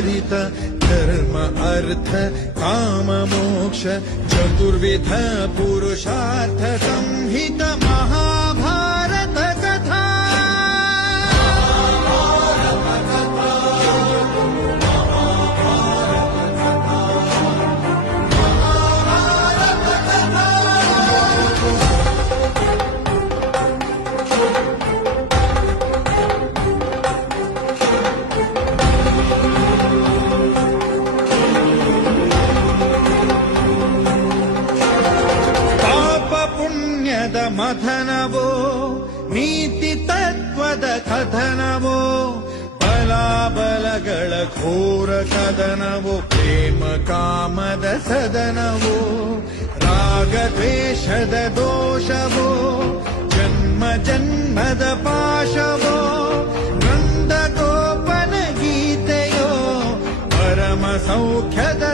चरित धर्म अर्थ काम मोक्ष चतुर्विध पुरुषार्थ संहित महाभारत कथा ಮಥನವೋ ನೀತಿ ತತ್ವದ ಕಥನವೋ ಬಲಾಬಲಗಳ ಘೋರ ಕದನವೋ ಪ್ರೇಮ ಕಾಮದ ಸದನವೋ ರಾಗದ್ವೇಷದ ದೋಷವೋ ಜನ್ಮ ಜನ್ಮದ ಪಾಶವೋ ನಂದಗೋಪನ ಗೀತೆಯೋ ಪರಮ ಸೌಖ್ಯದ